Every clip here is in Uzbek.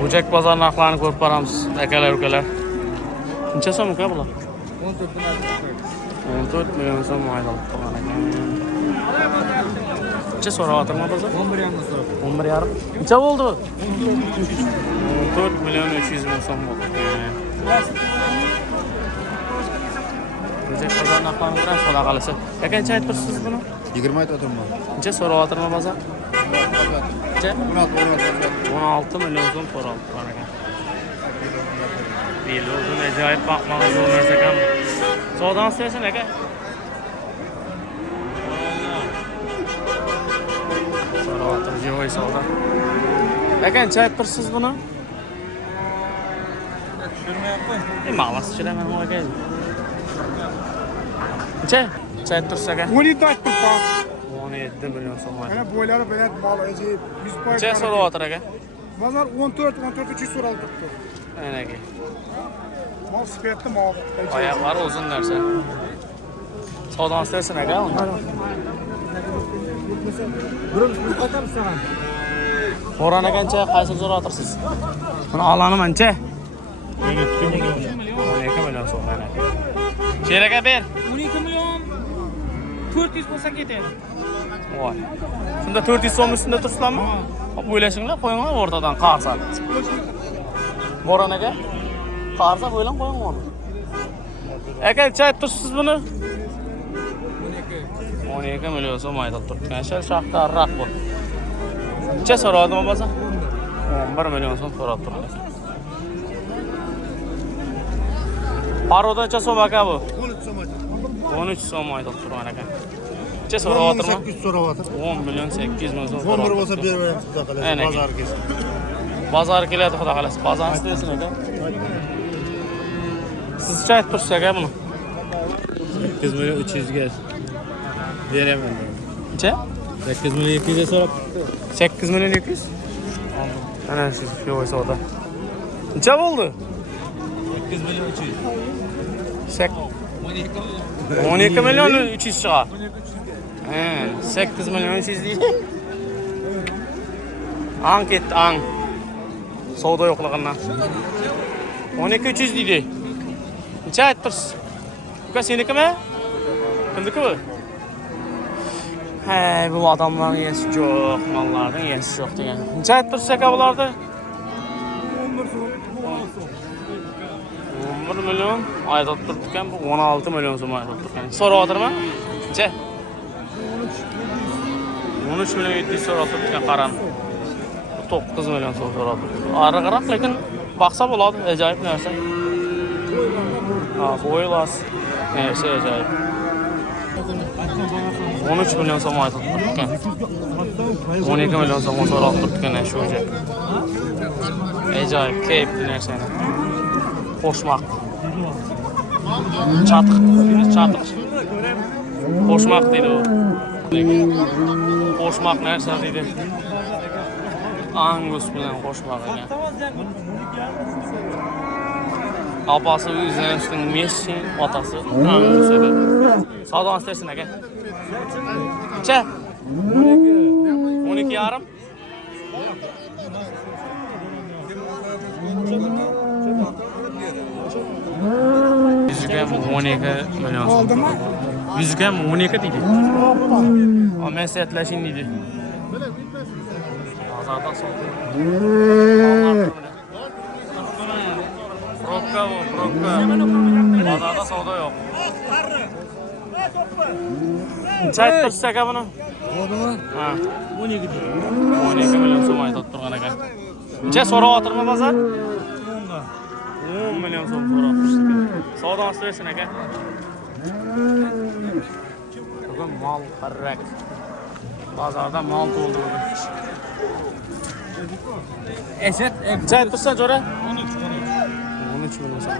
Bucak pazar narxlarini ko'rib boramiz, akalar, ukalar. Necha so'm uka bular? 14 million so'm maydon qilgan ekan. Necha so'rayaptimi bozor? 11,5 so'm. 11,5. Necha bo'ldi bu? 14 million 300 ming so'm bo'ldi. Bucak pazar narxlarini bilan so'ra qolsa. Aka necha aytibsiz buni? 20 aytayapman. Necha so'rayaptimi bozor? Necha? 16 million so'm so'rayapti ekan. Belli uzun ajoyib bakmağa zo'r narsa ekan. Savdoni istaysizmi aka? So'rayapti, jo'y savdo. Aka necha aytibsiz buni? Tushirmayapman. Ma'lus tushiraman aka. Necha? Necha aytibsiz aka? 17 aytibman. 17 million so'm. Mana bo'ylari bilan mol ajoyib 100%. Necha so'rayapti aka? Bozor 14 300 so'ralibdi. Mana aka. Mol sifatli mol. Oyoqlari uzun narsa. Savdoni istaysizmi aka? Birini qatamiz sana. Qorani qancha, qaysini so'rayapsiz? Buni olani mancha? 12 million so'm mana. Sher aka ber. 12 million 400 bo'lsa ketadi. Voy. Shunda 400 so'm ustida tursizlarmi? Hop o'ylashinglar, qo'yinglar o'rtadan qarsa. Boran aka. Qarsa bo'ylan qo'ying uni. Aka, necha aytibsiz buni? 12 million so'm aytib turibdi. Shal shaxtarroq bu. Necha so'radimi bo'lsa? 11 million so'm so'rab turibdi. Paroda necha so'm aka bu? 13 so'm aytayapman. 13 so'm aytib turibman aka. Necha so'rayaptimi? 800 so'rayapti. 10 million 800 ming so'm. 11 bo'lsa beraveramiz xudo qalasa. Bozor kelsin. Bozor keladi xudo qalasa. Bozorni istaysizmi aka? Siz necha aytibsiz aka buni? 8 million 300 ga beraman. Necha? 8 million 200 ga so'rab. 8 million 200. Ana siz yo'q savdo. Necha bo'ldi? 8 million 300. 12 million 300 chiqar. 8 million 300 deydi. Ang ketdi, ang. Savdo yo'qligidan. 12 300 deydi. Necha aytibsiz? Uka senikimi? Kimniki bu? Hey, bu adamların yesi yo'q, mallarning yesi yo'q degan. Necha aytibsiz aka bularni? 11 million aytib turibdi, bu 16 million so'm aytib turibdi. So'rayaptimi? Necha? 13 million 700 so'rab turibdi, qaran. 9 million so'm so'rab turibdi. Ariqroq, lekin baqsa bo'ladi, ajoyib narsa. Ha, bo'ylas. Narsa ajoyib. 13 million so'm aytib turibdi. 12 million so'm so'rab turibdi shu joy. Ajoyib, keyifli narsa. Qo'shmoq. Chatiq. Qo'shmoq deydi u. Qo'shmoq narsa deydi. Angus bilan qo'shmoq ekan. Apasi o'zining Messi, otasi Angus edi. Savdoni istaysizmi aka? Necha? 12 yarim. Yüzgem 12 milyon so'm. Yüzgem 12 deydi. Ama setlashin deydi. Bozorda so'm. Probka bu, probka. Bozorda savdo yo'q. Necha aytibsiz aka buni? Bo'ldimi? Ha, 12 deydi. 12 million so'm aytib turgan ekan. Necha so'rayaptimi bozor? 10 million so'm so'rayapti. Savdoni istaysizmi aka? Bugun mol qarrak. Bozorda mol to'ldi bugun. Esat, Necha aytibsiz jo'ra? 13 million so'm.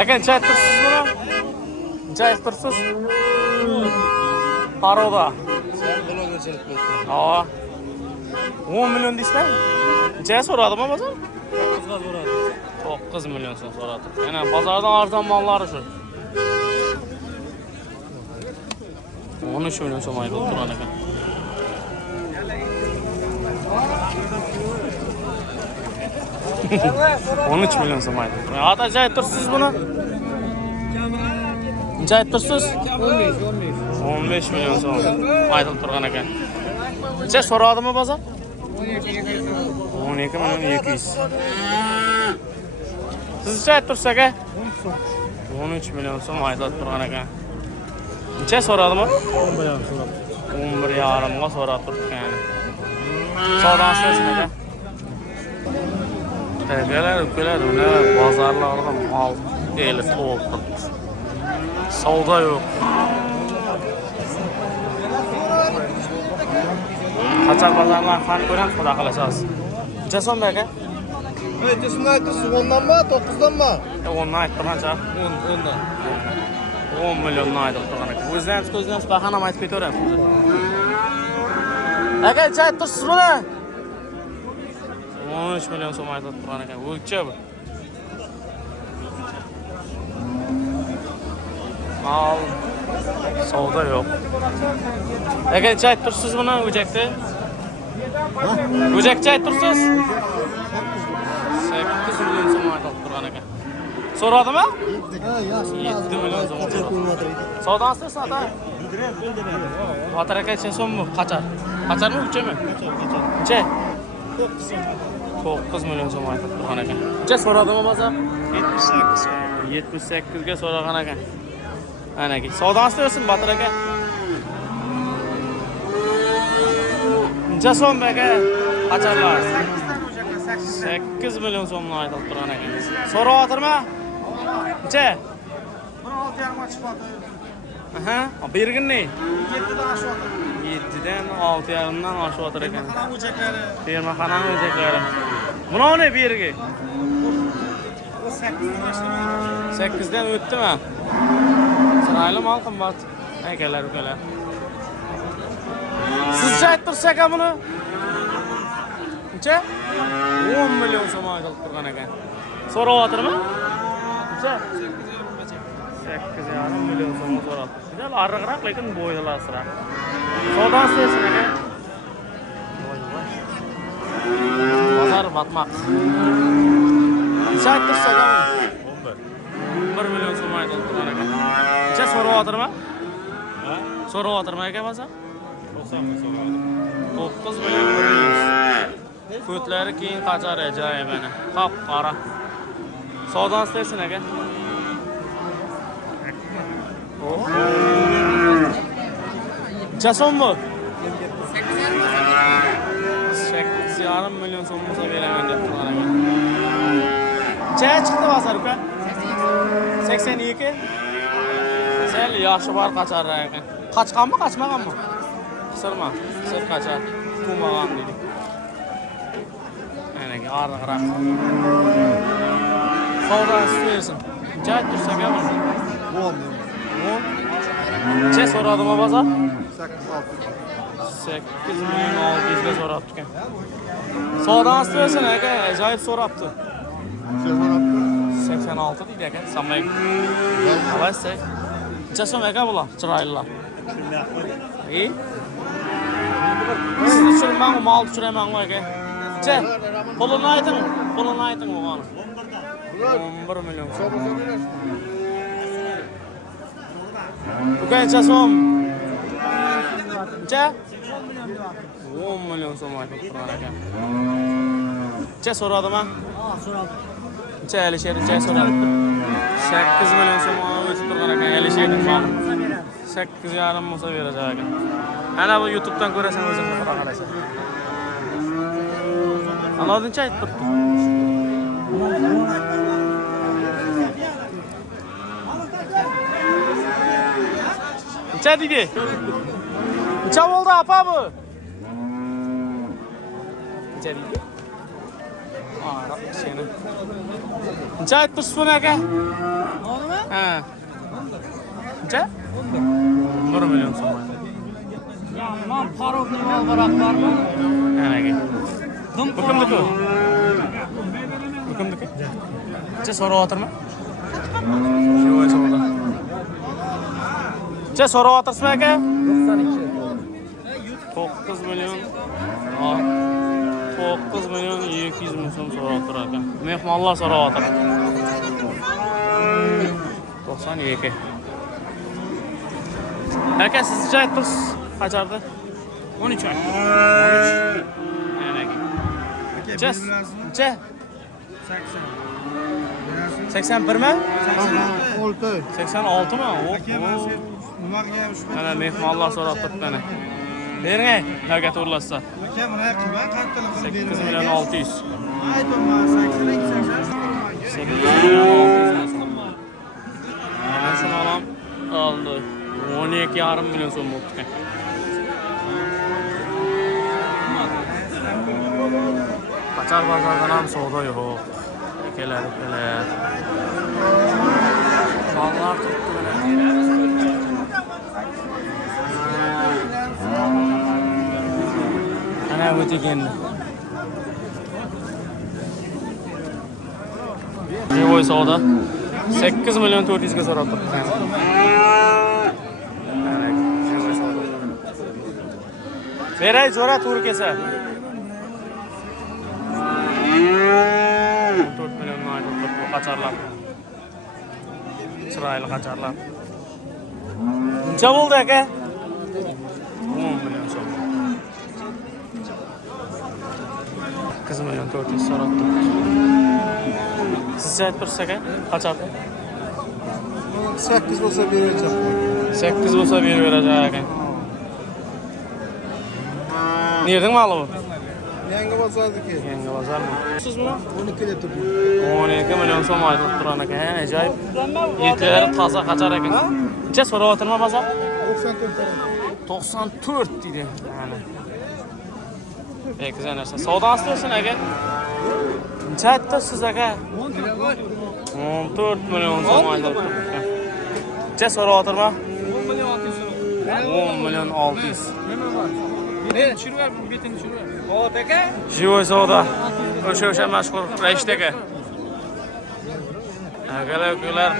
Aka necha aytibsiz buni? Necha aytibsiz? Paroda. Ha. 10 million deysizlar? Necha so'radimi bozor? 9 million so'm so'radi. Yana bozordan arzon mollari shu. 13 million so'm aytib turgan ekan. 13 milyon so'm aytibdi. Ata ayttirsiz buni? Necha ayttirsiz? 15 milyon so'm aytilib turgan ekan. Necha so'radimi bozor? 12 milyon 200. Sizcha ayttirsiz aka? 13 milyon so'm aytilib turgan ekan. Necha so'radimi? 11,5 ga so'rab turibdi yani. Savdosi aka. Tegeler, ukeler, ne bozorlarda mal eli to'lib turibdi. Savdo yo'q. Qachon bozorlar fan ko'ramiz, xudo xolasa. Necha so'm aka? Aytishimni aytasiz 10danmi, 9danmi? 10dan aytdim qancha? 10dan. 10 milliondan aytib turgan ekan. O'zdan ko'zdan bahana aytib ketaveramiz. Aka, necha aytdingiz buni? 13 milyon so'm aytib turgan ekan. O'lcha bu. Mal savdo yo'q. Aka, necha aytdingiz buni o'jakda? O'jakcha aytdingiz? 8 milyon so'm aytib turgan ekan. So'radimi? 7 milyon so'm. Savdosi ata? Otar aka necha so'm bu? Qachar? Qacharmi, uchami? Necha? 9 milyon so'm aytib turgan ekan. Necha so'radimi bozor? 78. 78 ga so'ragan ekan. Ana ki. Savdosi bo'lsin Batir aka. Necha so'm aka? Qacharlar? 8 milyon so'mni aytib turgan ekan. So'rayaptirmi? Necha? 16,5 ga chiqyapti. Aha, bergin ne? 7dan oshyapti. 7dan 6,5dan oshyaptir ekan. Qanam o'jaklari. Bermaxonam o'jaklari. Buni ne bergi? O 8dan oshlamaydi. 8dan o'tdimi? Chiroyli mal qimmat. Akalar, ukalar. Sizcha ayttirsa aka buni? Necha? 10 milyon so'm aytilib turgan ekan. So'rayaptirmi? Necha? 8,5 milyon so'm so'rabdi. Juda ariqroq, lekin bo'ylasroq. Savdosi esa aka. Bozor batmoq. Necha ayttirsa aka? 11 milyon so'm aytilib turgan ekan. Necha so'rayaptirmi? Ha? So'rayaptirmi aka bozor? 90 ming so'radi. 9 milyon 100. Ko'tlari keyin qachar ajoyib ana. Qop-qora. Savdosi esa aka. Necha so'm bu? 8,5 milyon so'm bo'lsa beraman deb turgan ekan. Necha chiqdi bozor uka? 82. Sel yaxshi bor qachar ekan. Qachqanmi, qachmaganmi? Qisirma. Qisir qachar. Kumagan dedi. Ana ki ariqroq. Savdosi bersin. Necha aytdirsak ham? 10. Necha so'radimi bozor? 8 milyon 600 ga so'rabdi ekan. Savdosi bersin aka, ajoyib so'rabdi. 86 deydi aka, samay. Avaysa. Necha so'm aka bular? Chiroylilar. Siz uchun men mal tushiraman aka. Necha? Pulini ayting o'g'lim. 11 milyon so'm. Bukan necha so'm? Necha? 10 milyon so'm aytib turgan ekan. Necha so'radimi? So'radi. Necha Alisher necha so'radi? 8 milyon so'm o'tib turgan ekan Alisherning moli. 8,5 bo'lsa berajak ekan. Ana bu YouTube'dan ko'rasan o'zing xudo xolasa. Ana necha aytib turibdi? Necha deydi? Necha bo'ldi apa bu? Necha deydi? Ara seni. Necha aytdingiz buni aka? To'g'rimi? Ha. Necha? 1 milyon so'm. Men Farruxning olbaroq bormi? Anaga. Bu kimniki? Bu kimniki? Necha so'rayaptirmi? Yo'q, so'rada. Necha so'rayaptirsizmi aka? 92. 9 milyon. 9 9 milyon 200 ming so'm so'rayapti ekan. Mehmonlar so'rayapti. 92. Aka sizcha aytdingiz qachorda? 13 oy. Necha? 81 mi? 6. 86 mi? Nimaga ushbu? Mana mehmonlar so'rab turibdi ana. Bering, navbat o'rlashsa. Aka buni kim qanchalik qilib 8 bering? milyon 600. Aytdim 80. 8 milyon 600 so'm. Mana shuni olam oldi. 12,5 milyon so'm bo'ldi ekan. Qachar bozordan ham savdo yo'q. Kelar. Mallar turibdi mana. Ana o'tgan. Живой savdo 8 milyon 400 ga so'rab turibdi. Beray jo'ra to'g'ri kelsa. 4 milyon mayli turibdi qacharlar. Chiroyli qacharlar. Necha bo'ldi aka? 10 milyon so'm. 8 milyon 400 so'rab turibdi. Sizcha aytibsiz aka? Qachorda? 8 bo'lsa beracağım. 8 bo'lsa beraverajak ekan. Nereden malı bu? Yangi bozordiki. Yangi bozormi? Sizmi? 12 da turdi. 12 milyon so'm aytib turan ekan. Ajoyib. Yetlari toza qachar ekan. Necha so'rayaptimi bozor? 94 deydi. Mana. Ekizan narsa. Savdosi bo'lsin aka. Necha aytdingiz aka? 14 milyon so'm aytib turibdi. Necha so'rayaptimi? 10 milyon 600. Tushirib, betini tushirib. Hop aka. Живой savdo. O'sha mashhur Rashid aka. Akalar,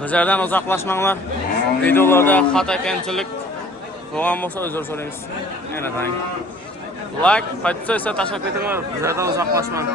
bizlardan uzoqlashmanglar. Videolarda xato kamchilik bo'lgan bo'lsa uzr so'raymiz. Yana tang. Like, podpiska tashkil etinglar. Bizlardan uzoqlashmang.